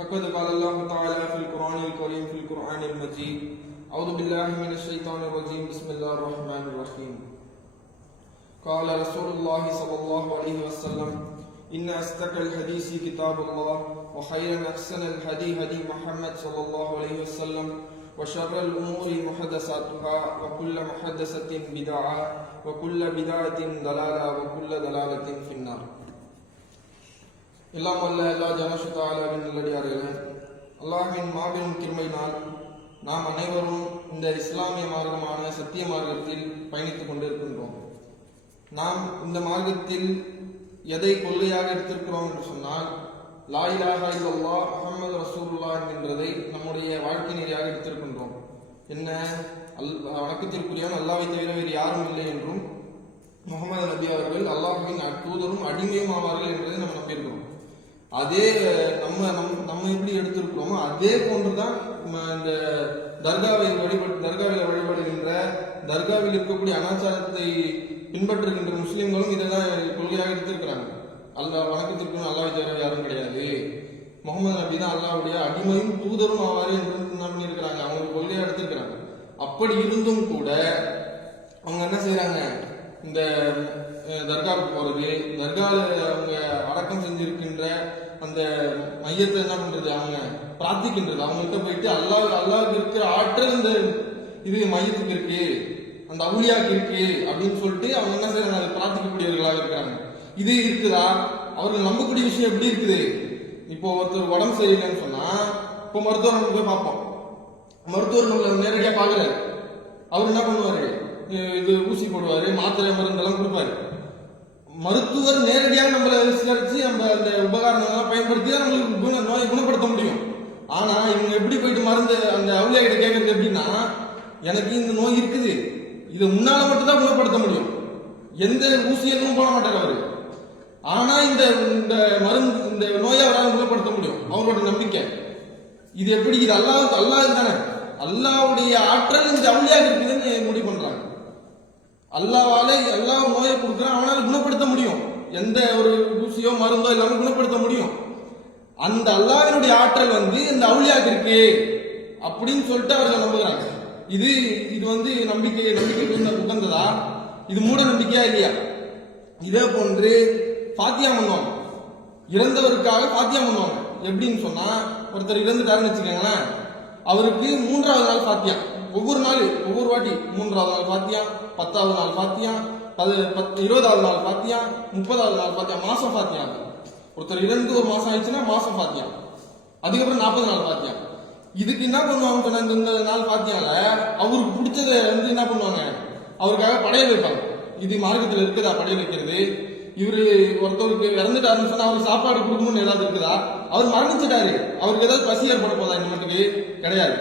فقد قال الله تعالى في القرآن الكريم في القرآن المجيد أعوذ بالله من الشيطان الرجيم. بسم الله الرحمن الرحيم. قال رسول الله صلى الله عليه وسلم إن أصدق الحديث كتاب الله وخير أحسن الهدي هدي محمد صلى الله عليه وسلم وشر الأمور محدثاتها وكل محدثة بدعة وكل بدعة ضلالة وكل ضلالة في النار. எல்லாம் வல்ல எல்லா ஜனசுத்தாலாவின் நல்லடியார்களே அல்லாஹின் மாபெரும் கிருமையினால் நாம் அனைவரும் இந்த இஸ்லாமிய மார்க்கமான சத்திய மார்க்கத்தில் பயணித்துக் கொண்டிருக்கின்றோம். நாம் இந்த மார்க்கத்தில் எதை கொள்கையாக எடுத்திருக்கிறோம் என்று சொன்னால் லாயிலாக இலாஹா இல்லல்லா முஹம்மது ரசூலுல்லாஹ் என்கின்றதை நம்முடைய வாழ்க்கை நெறியாக எடுத்திருக்கின்றோம். என்ன? அல் வணக்கத்திற்குரியவன் அல்லாவை தவிர வேறு யாரும் இல்லை என்றும் முகமது நபி அவர்கள் அல்லாஹுவின் தூதரும் அடிமையும் ஆவார்கள் என்பதை நம்ம அதே நம்ம நம் நம்ம எப்படி எடுத்திருக்கிறோமோ அதே போன்று தான் இந்த தர்காவை வழிபடு தர்காவில் வழிபடுகின்ற தர்காவில் இருக்கக்கூடிய அனாச்சாரத்தை பின்பற்றுகின்ற முஸ்லீம்களும் இதை தான் கொள்கையாக எடுத்திருக்கிறாங்க. அல்லா வணக்கத்திற்கும் அல்லாஹ் தேவை யாரும் கிடையாது. முகமது நபி தான் அல்லாவுடைய அடிமையும் தூதரும் ஆவாரு என்று நம்பியிருக்கிறாங்க. அவங்க கொள்கையாக எடுத்திருக்கிறாங்க. அப்படி இருந்தும் கூட அவங்க என்ன செய்கிறாங்க இந்த தர்காவுக்கு போகிறது தர்காவில் அவங்க அடக்கம் செஞ்சிருக்கின்ற அந்த மையத்தை என்ன பண்ணுறது அவங்க பிரார்த்திக்கின்றது. அவங்கள்ட்ட போயிட்டு அல்லா அல்லாவுக்கு இருக்கிற ஆற்றல் இந்த இது மையத்துக்கு இருக்கு அந்த அவுளியாவுக்கு இருக்கு அப்படின்னு சொல்லிட்டு அவங்க என்ன செய்யறாங்க அதை பிரார்த்திக்கக்கூடியவர்களாக இருக்காங்க இது இருக்குதா? அவர்கள் நம்பக்கூடிய விஷயம் எப்படி இருக்குது? இப்போ ஒருத்தர் உடம்பு சரியில்லைன்னு சொன்னா இப்போ மருத்துவர் போய் பார்ப்போம். மருத்துவர் நம்மளை நேரடியாக பார்க்கறாரு. அவர் என்ன பண்ணுவாரு? இது ஊசி போடுவார் மாத்திரை மருந்தெல்லாம் கொடுப்பாரு. மருத்துவர் நேரடியாக நம்மளை சிலரிச்சு நம்ம அந்த உபகரணங்கள்லாம் பயன்படுத்தி தான் நம்மளுக்கு குண நோயை குணப்படுத்த முடியும். ஆனால் இவங்க எப்படி போயிட்டு மருந்து அந்த அவுளியாகிட்ட கேட்கறது எப்படின்னா எனக்கு இந்த நோய் இருக்குது. இதை முன்னால் மட்டும்தான் குணப்படுத்த முடியும். எந்த ஊசி எதுவும் போட மாட்டார் அவர். ஆனால் இந்த இந்த மருந்து இந்த நோயை அவரால் குணப்படுத்த முடியும். அவங்களோட நம்பிக்கை. இது எப்படி இது அல்லாஹ் அல்லாஹ் தானே. அல்லாவுடைய ஆற்றல் இந்த அவுளியாக இருக்குதுன்னு முடிவு அல்லாவாலே அல்லாஹ் நோயை கொடுக்குறான். அவனால் குணப்படுத்த முடியும். எந்த ஒரு ஊசியோ மருந்தோ இல்லாமல் குணப்படுத்த முடியும். அந்த அல்லாவினுடைய ஆற்றல் வந்து இந்த அவுளியாக இருக்கு. அப்படின்னு சொல்லிட்டு அவர்கள் நம்புகிறாங்க. இது இது வந்து நம்பிக்கை நம்பிக்கை உகந்ததா? இது மூட நம்பிக்கையா இல்லையா? இதே போன்று பாத்தியா பண்ணுவாங்க இறந்தவருக்காக பாத்தியா பண்ணுவாங்க எப்படின்னு சொன்னா ஒருத்தர் இறந்துட்டாருன்னு வச்சுக்கோங்களேன். அவருக்கு மூன்றாவது நாள் பாத்தியா ஒவ்வொரு நாள் ஒவ்வொரு வாட்டி மூன்றாவது நாள் பாத்தியா பத்தாவது நாள் பாத்தியா பது பத்து இருபதாவது நாள் பாத்தியா முப்பதாவது நாள் பாத்தியா மாசம் பாத்தியா ஒருத்தர் இறந்து ஒரு மாசம் ஆயிடுச்சுன்னா மாசம் பாத்தியா அதுக்கப்புறம் நாற்பது நாள் பாத்தியா இதுக்கு என்ன பண்ணுவாங்க இந்த நாள் பாத்தியால அவருக்கு பிடிச்சதை வந்து என்ன பண்ணுவாங்க? அவருக்காக படையல் வைப்பாங்க. இது மார்க்கத்தில் இருக்குதா? படையல் வைக்கிறது. இவரு ஒருத்தவருக்கு இறந்துட்டாருன்னு சொன்னா அவருக்கு சாப்பாடு கொடுக்கணும்னு ஏதாவது இருக்குதா? அவர் மரணிச்சிட்டாரு. அவருக்கு ஏதாவது பசி ஏற்பட போதா இந்த மட்டுக்கு கிடையாது.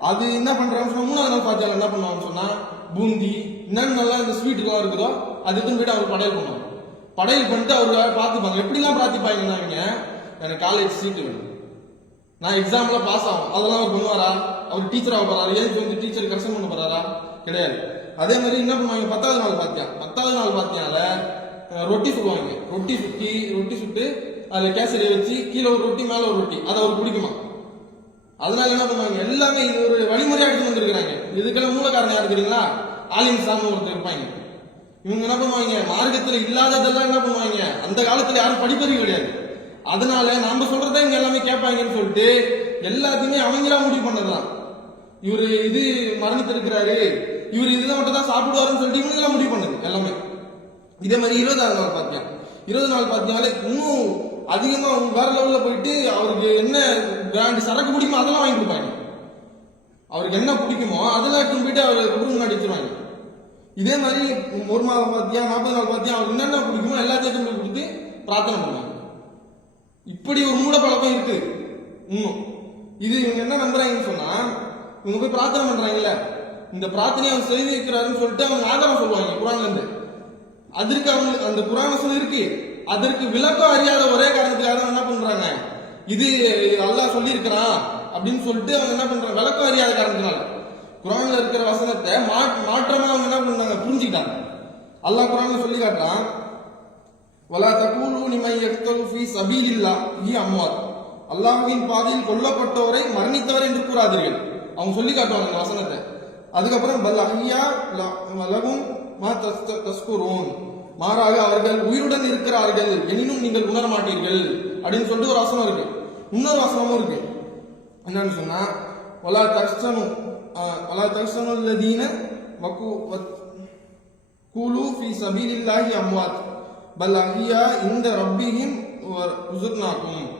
அது என்ன பண்றாங்க சொன்னா மூணாவது நாள் பாத்தியால என்ன பண்ணுவாங்கன்னு சொன்னா பூந்தி என்னென்னலாம் இந்த ஸ்வீட் இருக்குதோ அது எடுத்துன்னு போயிட்டு அவர் படையல் பண்ணுவாங்க படையல் பண்ணிட்டு அவருக்காக பார்த்துப்பாங்க. எப்படிலாம் பிரார்த்திப்பாங்கன்னா அவங்க எனக்கு காலேஜ் சீட்டு வேணும். நான் எக்ஸாம்ல பாஸ் ஆகும் அதெல்லாம் அவர் பண்ணுவாரா? அவர் டீச்சர் ஆக போறாரு? ஏன் வந்து டீச்சர் கஷ்டம் பண்ண போறாரா? கிடையாது. அதே மாதிரி என்ன பண்ணுவாங்க? பத்தாவது நாள் பாத்தியா? பத்தாவது நாள் பாத்தியால ரொட்டி சுடுவாங்க. ரொட்டி சுட்டி ரொட்டி சுட்டு அதில் கேசரியை வச்சு கீழே ஒரு ரொட்டி மேலே ஒரு ரொட்டி. அதை அவர் பிடிக்குமா? அதனால என்ன பண்ணுவாங்க? எல்லாமே இது ஒரு வழிமுறையா எடுத்து வந்திருக்கிறாங்க இதுக்கெல்லாம் மூல காரணம் யாரு தெரியுங்களா? ஆலிம் சாமி ஒருத்தர் இருப்பாங்க. இவங்க என்ன பண்ணுவாங்க? மார்க்கத்துல இல்லாததெல்லாம் என்ன பண்ணுவாங்க? அந்த காலத்துல யாரும் படிப்பது கிடையாது. அதனால நாம சொல்றதை இவங்க எல்லாமே கேட்பாங்கன்னு சொல்லிட்டு எல்லாத்தையுமே அவங்களா முடிவு பண்ணதுதான் இவரு இது மரணித்திருக்கிறாரு. இவர் இதுதான் மட்டும் தான் சாப்பிடுவாருன்னு சொல்லிட்டு இவங்க எல்லாம் முடிவு பண்ணுது. எல்லாமே. இதே மாதிரி இருபதாவது நாள் பாத்தியா? இருபது நாள் பாத்தியாலே இன்னும் அதிகமா அவங்க வேற லெவல்ல போயிட்டு அவருக்கு என்ன பிராண்ட் சரக்கு பிடிக்குமோ அதெல்லாம் வாங்கி கொடுப்பாங்க. அவருக்கு என்ன பிடிக்குமோ அதெல்லாம் கும்பிட்டு அவர் குரு முன்னாடி வச்சிருவாங்க. இதே மாதிரி ஒரு மாதம் பார்த்தியா நாற்பது நாள் பார்த்தியா அவருக்கு என்னென்ன பிடிக்குமோ எல்லாத்தையும் எடுத்துன்னு போய் கொடுத்து பிரார்த்தனை பண்ணுவாங்க. இப்படி ஒரு மூட பழக்கம் இருக்கு. இன்னும் இது இவங்க என்ன நம்புறாங்கன்னு சொன்னா இவங்க போய் பிரார்த்தனை பண்றாங்கல்ல. இந்த பிரார்த்தனையை அவன் செய்து வைக்கிறாருன்னு சொல்லிட்டு அவங்க ஆதாரம் சொல்லுவாங்க குரான்ல இருந்து. அதற்கு அவங்க அந்த குரான் சொல்லி இருக்கு. அதற்கு விளக்கம் அறியாத ஒரே காரணத்துக்காக தான் என்ன பண்றாங்க? இது அல்லாஹ் சொல்லியிருக்கிறான் அப்படின்னு சொல்லிட்டு அவங்க என்ன பண்றாங்க? விளக்கம் அறியாத காரணத்தினால. குரான்ல இருக்கிற வசனத்தை மா- மாற்றமா அவங்க என்ன பண்றாங்க? புரிஞ்சுக்கிட்டாங்க. அல்லாஹ் குரான்ல சொல்லி காட்டுறான். வலா தகூலு நிமை யக்தலு ஃபீ சபீலில்லா ஹி அம்வாத் அல்லாஹ்வின் பாதையில் கொல்லப்பட்டோரை மரணித்தவர் என்று கூறாதீர்கள். அவங்க சொல்லி காட்டுவாங்க அந்த வசனத்தை. அதுக்கப்புறம் பல் அஹியா லகும் மா தஸ்த- மாறாக அவர்கள் உயிருடன் இருக்கிறார்கள். எனினும் நீங்கள் உணர மாட்டீர்கள். அப்படின்னு சொல்லிட்டு ஒரு வசனம் இருக்கு. இன்னொரு வசனமும் இருக்கு. என்னன்னு சொன்னா வலா தக்ஷனு வலா தக்ஷனு அல்லதீன வக்கு குலு கூலு ஃபி சபீலில்லாஹி அம்வாத். பல் அஹியா இந்த ரப்பியும் உசுர்னாக்கும்.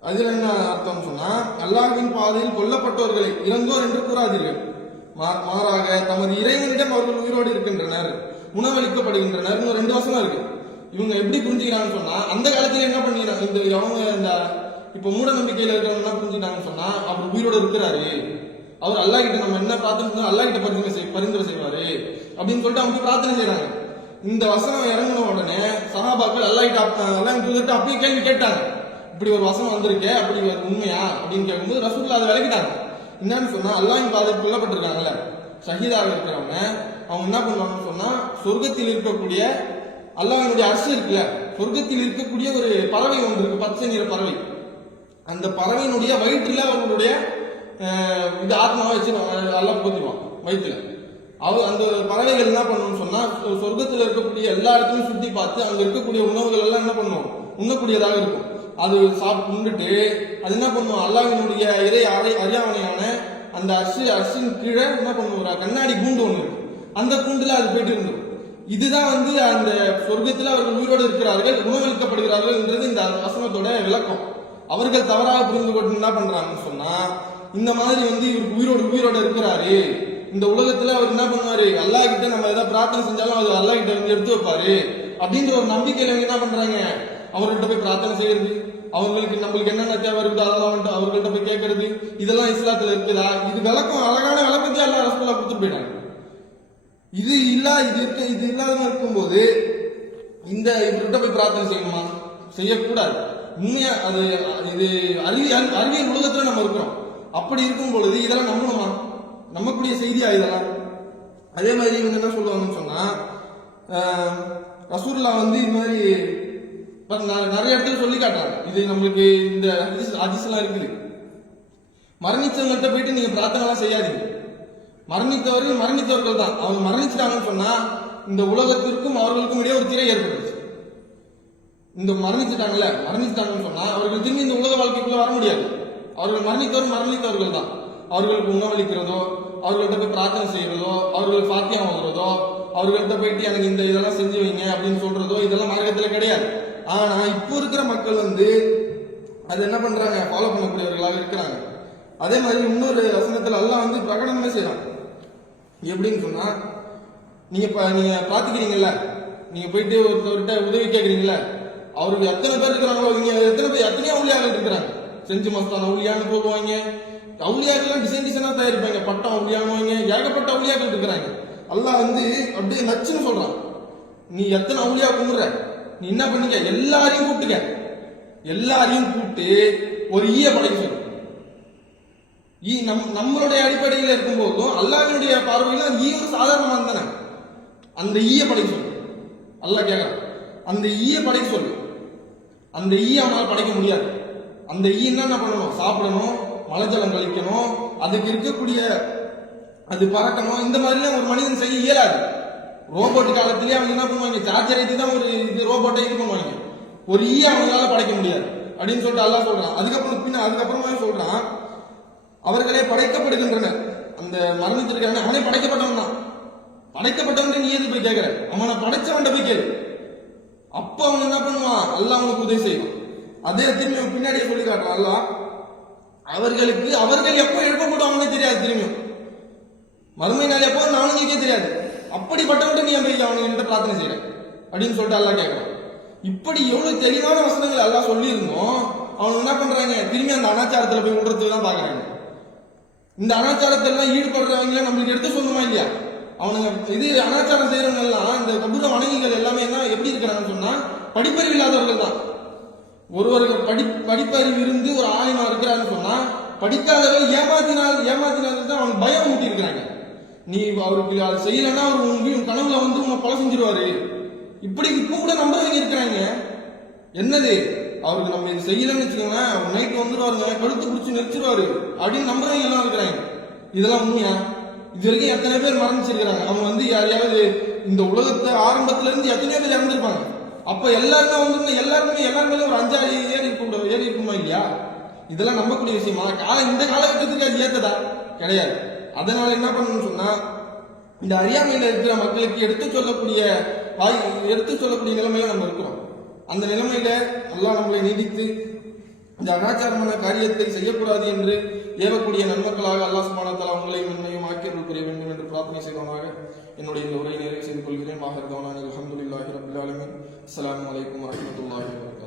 அதில் என்ன அர்த்தம் சொன்னா அல்லாஹின் பாதையில் கொல்லப்பட்டவர்களை இறந்தோர் என்று கூறாதீர்கள். மா- மாறாக தமது இறைவனிடம் அவர்கள் உயிரோடு இருக்கின்றனர். உணவளிக்கப்படுகின்றனர் இன்னும் ரெண்டு வசனம் இருக்கு. இவங்க எப்படி புரிஞ்சுக்கிறாங்கன்னு சொன்னா அந்த காலத்துல என்ன பண்ணிக்கிறாங்க? இந்த அவங்க இந்த இப்ப மூட நம்பிக்கையில இருக்கிறவங்க என்ன புரிஞ்சுக்கிறாங்கன்னு சொன்னா அவர் உயிரோட இருக்கிறாரு. அவர் அல்லா கிட்ட நம்ம என்ன பார்த்துட்டு அல்லா கிட்ட பரிந்துரை செய் பரிந்துரை செய்வாரு. அப்படின்னு சொல்லிட்டு அவங்க பிரார்த்தனை செய்யறாங்க இந்த வசனம் இறங்கின உடனே சகாபாக்கள் அல்லா கிட்ட அப்ப- சொல்லிட்டு அப்படியே கேள்வி கேட்டாங்க. இப்படி ஒரு வசனம் வந்திருக்கே அப்படி ஒரு உண்மையா? அப்படின்னு கேட்கும்போது ரசூல்லா அதை விளக்கிட்டாங்க. என்னன்னு சொன்னா அல்லாஹின் பாதை கொல்லப்பட்டிருக்காங்கல்ல ஷஹீதாக இருக்கிறவங்க அவங்க என்ன பண்ணுவாங்கன்னு சொன்னா சொர்க்கத்தில் இருக்கக்கூடிய அல்லாஹினுடைய அரசு இருக்குல்ல சொர்க்கத்தில் இருக்கக்கூடிய ஒரு பறவை ஒன்று இருக்கு பச்சை நிற பறவை. அந்த பறவையினுடைய வயிற்றுல அவங்களுடைய இந்த இது ஆத்மாவை வச்சு நல்லா புகுத்திடுவான் வயிற்றுல. அவ அந்த பறவைகள் என்ன பண்ணணும்னு சொன்னா சொர்க்கத்தில் இருக்கக்கூடிய எல்லா இடத்துலையும் சுத்தி பார்த்து அங்க இருக்கக்கூடிய உணவுகள் எல்லாம் என்ன பண்ணுவோம் உண்ணக்கூடியதாக இருக்கும். அது சாப்பிட்டு உண்டுட்டு அது என்ன பண்ணுவோம் அல்லாவினுடைய இறை அறை அறியாமையான அந்த அரிசி அரிசின் கீழே என்ன பண்ணுவோம் ஒரு கண்ணாடி கூண்டு ஒன்று இருக்கு. அந்த கூண்டுல அது போயிட்டு இருந்தோம் இதுதான் வந்து அந்த சொர்க்கத்தில் அவர்கள் உயிரோடு இருக்கிறார்கள் உணவளிக்கப்படுகிறார்கள் என்றது இந்த வசனத்தோட விளக்கம். அவர்கள் தவறாக புரிந்து கொண்டு என்ன பண்றாங்கன்னு சொன்னா இந்த மாதிரி வந்து இவர் உயிரோடு உயிரோட இருக்கிறாரு. இந்த உலகத்துல அவர் என்ன பண்ணுவாரு? அல்லா கிட்ட நம்ம ஏதாவது பிரார்த்தனை செஞ்சாலும் அது அல்லாஹ் கிட்ட வந்து எடுத்து வைப்பாரு. அப்படின்ற ஒரு நம்பிக்கையில இவங்க என்ன பண்றாங்க? அவர்கிட்ட போய் பிரார்த்தனை செய்யறது அவங்களுக்கு நம்மளுக்கு என்னென்ன தேவை இருக்குதோ அதெல்லாம் வந்துட்டு அவர்கள்ட்ட போய் கேட்கறது இதெல்லாம் இஸ்லாத்துல இருக்குதா? இது விளக்கம் அழகான விளக்கத்தை எல்லாம் ரசகுல்லா கொடுத்துட்டு போயிட்டாங்க. இது இல்லா இது இருக்க இது இல்லாத இருக்கும்போது இந்த இவர்கிட்ட போய் பிரார்த்தனை செய்யணுமா? செய்யக்கூடாது. உண்மையா அது இது அறிவியல் அறிவியல் உலகத்துல நம்ம இருக்கிறோம். அப்படி இருக்கும் பொழுது இதெல்லாம் நம்பணுமா? நம்பக்கூடிய செய்தியா இதெல்லாம் அதே மாதிரி இவங்க என்ன சொல்லுவாங்கன்னு சொன்னா ரசூல்லா வந்து இது மாதிரி ந- நிறைய இடத்துல சொல்லி காட்டுறாங்க. இது நம்மளுக்கு இந்த அதிசலாம் இருக்குது. மரணிச்சவங்கள்ட்ட போயிட்டு நீங்க பிரார்த்தனை எல்லாம் செய்யாதீங்க. மரணித்தவர்கள் மரணித்தவர்கள் தான் அவங்க மரணிச்சிட்டாங்கன்னு சொன்னா இந்த உலகத்திற்கும் அவர்களுக்கும் இடையே ஒரு திரை ஏற்படுச்சு இந்த மரணிச்சிட்டாங்கல்ல மரணிச்சிட்டாங்கன்னு சொன்னா அவர்கள் திரும்பி இந்த உலக வாழ்க்கைக்குள்ள வர முடியாது. அவர்கள் மரணித்தவர் மரணித்தவர்கள் தான் அவர்களுக்கு உணவளிக்கிறதோ அவர்கள்ட்ட போய் பிரார்த்தனை செய்யறதோ அவர்கள் பாத்தியம் வாங்குறதோ அவர்கள்ட்ட போயிட்டு எனக்கு இந்த இதெல்லாம் செஞ்சு வைங்க அப்படின்னு சொல்றதோ இதெல்லாம் மார்க்கத்துல கிடையாது. ஆனா இப்போ இருக்கிற மக்கள் வந்து அது என்ன பண்றாங்க? ஃபாலோ பண்ணக்கூடியவர்களாக இருக்கிறாங்க. அதே மாதிரி இன்னொரு வசனத்துல எல்லாம் வந்து பிரகடனமே செய்யறாங்க எப்படின்னு சொன்னா நீங்க ப- நீங்க பாத்துக்கிறீங்கல்ல? நீங்க போயிட்டு ஒருத்தவர்கிட்ட உதவி கேக்குறீங்கல்ல? அவருக்கு எத்தனை பேர் இருக்கிறாங்களோ நீங்க எத்தனை பேர் எத்தனையோ அவுளியாக்கள் இருக்கிறாங்க. செஞ்சு மஸ்தான் அவுளியான்னு போவாங்க அவுளியாக்கெல்லாம் டிசைன் டிசைனா தயாரிப்பாங்க. பட்டம் அவுளியானுவாங்க ஏகப்பட்ட அவுளியாக்கள் இருக்கிறாங்க. அல்லாஹ் வந்து அப்படியே நச்சுன்னு சொல்றான். நீ எத்தனை அவுளியா கும்பிடுற நீ என்ன பண்ணிக்க எல்லாரையும் கூப்பிட்டுக்க. எல்லாரையும் கூப்பிட்டு ஒரு ஈய படைக்க நம் நம்மளுடைய அடிப்படையில் இருக்கும்போதும் அல்லாவினுடைய பார்வையில் அந்த ஈ சாதாரணமாக தானே? அந்த ஈய படைக்க சொல்லு அல்லாஹ் கேட்கறான் அந்த ஈய படைக்க சொல்லு அந்த ஈ அவனால் படைக்க முடியாது. அந்த ஈ என்ன பண்ணணும்? சாப்பிடணும் மலஜலம் கழிக்கணும் அதுக்கு இருக்கக்கூடிய அது பறக்கணும் இந்த மாதிரிலாம் ஒரு மனிதன் செய்ய இயலாது. ரோபோட் காலத்திலேயே அவங்க என்ன பண்ணுவாங்க? சார்ஜர் ஏற்றி தான் ஒரு இது ரோபோட்டை இது பண்ணுவாங்க. ஒரு ஈ அவங்களால படைக்க முடியாது. அப்படின்னு சொல்லிட்டு அல்லாஹ் சொல்றான். அதுக்கப்புறம் பின்ன அதுக்கப்புறமா சொல்றான் அவர்களே படைக்கப்படுகின்றனர். அந்த மரணத்திற்கான அவனே படைக்கப்பட்டவன் தான். படைக்கப்பட்டவன் நீ எது போய் கேட்கிற? அவனை படைச்சவன் போய் கேளு. அப்ப அவன் என்ன பண்ணுவான்? அல்ல அவனுக்கு உதவி செய்வான். அதே திரும்பி பின்னாடியே சொல்லி காட்டுறான். அல்ல அவர்களுக்கு அவர்கள் எப்போ எழுப்பப்படுவாங்கன்னே தெரியாது திரும்பியும் மறுமை நாள் எப்போ நீக்கே தெரியாது. அப்படிப்பட்டவன்ட்டு நீ போய் அவனுங்கிட்ட பிரார்த்தனை செய்யற அப்படின்னு சொல்லிட்டு அல்லா கேட்கறான். இப்படி எவ்வளவு தெளிவான வசனங்கள் எல்லாம் சொல்லியிருந்தோம். அவன் என்ன பண்றாங்க? திரும்பி அந்த அனாச்சாரத்துல போய் விடுறதுக்கு தான் பாக்குறாங்க இந்த அனாச்சாரத்தெல்லாம் ஈடுபடுறவங்க நம்மளுக்கு எடுத்து சொல்லணுமா இல்லையா? அவனுங்க இது அனாச்சாரம் செய்யறவங்கலாம் இந்த கபூர வணங்கிகள் எல்லாமே என்ன எப்படி இருக்கிறாங்கன்னு சொன்னா படிப்பறிவு இல்லாதவர்கள் தான். ஒருவருக்கு படி படிப்பறிவு இருந்து ஒரு ஆயமா இருக்கிறாருன்னு சொன்னா படிக்காதவர்கள் ஏமாத்தினால் ஏமாத்தினால் தான் அவன் பயம் ஊட்டி இருக்கிறாங்க நீ அவருக்கு அதை செய்யலன்னா அவர் உங்க உன் கனவுல வந்து உங்க கொலை செஞ்சிருவாரு. இப்படி இப்ப கூட நம்புறவங்க இருக்கிறாங்க. என்னது? அவருக்கு நம்ம இது செய்யலன்னு வச்சுக்கோங்களேன் நைட் வந்துருவாருங்க கழுத்து பிடிச்சி நெரிச்சிருவாரு அப்படின்னு நம்புறவங்க எல்லாம் இருக்கிறாங்க இதெல்லாம் உண்மையா? இது வரைக்கும் எத்தனை பேர் மரணிச்சிருக்கிறாங்க அவங்க வந்து யாரையாவது இந்த உலகத்தை ஆரம்பத்துல இருந்து எத்தனை பேர் இறந்துருப்பாங்க. அப்ப எல்லாருமே வந்து எல்லாருமே எல்லாருமே ஒரு அஞ்சாறு ஏறி இருக்கும் ஏறி இருக்குமா இல்லையா? இதெல்லாம் நம்பக்கூடிய விஷயமா? காலம் இந்த காலகட்டத்துக்கு அது ஏத்ததா? கிடையாது. அதனால என்ன பண்ணணும்னு சொன்னா இந்த அறியாமையில இருக்கிற மக்களுக்கு எடுத்து சொல்லக்கூடிய வாய் எடுத்து சொல்லக்கூடிய நிலைமையில நம்ம இருக்கிறோம். அந்த நிலைமையில அல்லாஹ் நம்மளை நீடித்து இந்த அனாச்சாரமான காரியத்தை செய்யக்கூடாது என்று ஏவக்கூடிய நன்மக்களாக அல்லாஹ் சுமானத்தால் உங்களையும் நன்மையும் ஆக்கியர்கள் புரிய வேண்டும் என்று பிரார்த்தனை செய்வதாக என்னுடைய இந்த உரையை நிறைவு செய்து கொள்கிறேன். மாஹர் தவனான் அலமதுல்லாஹி ரபுல் அஸ்லாம் வலைக்கம் வரமத்துல்லாஹி வரகம்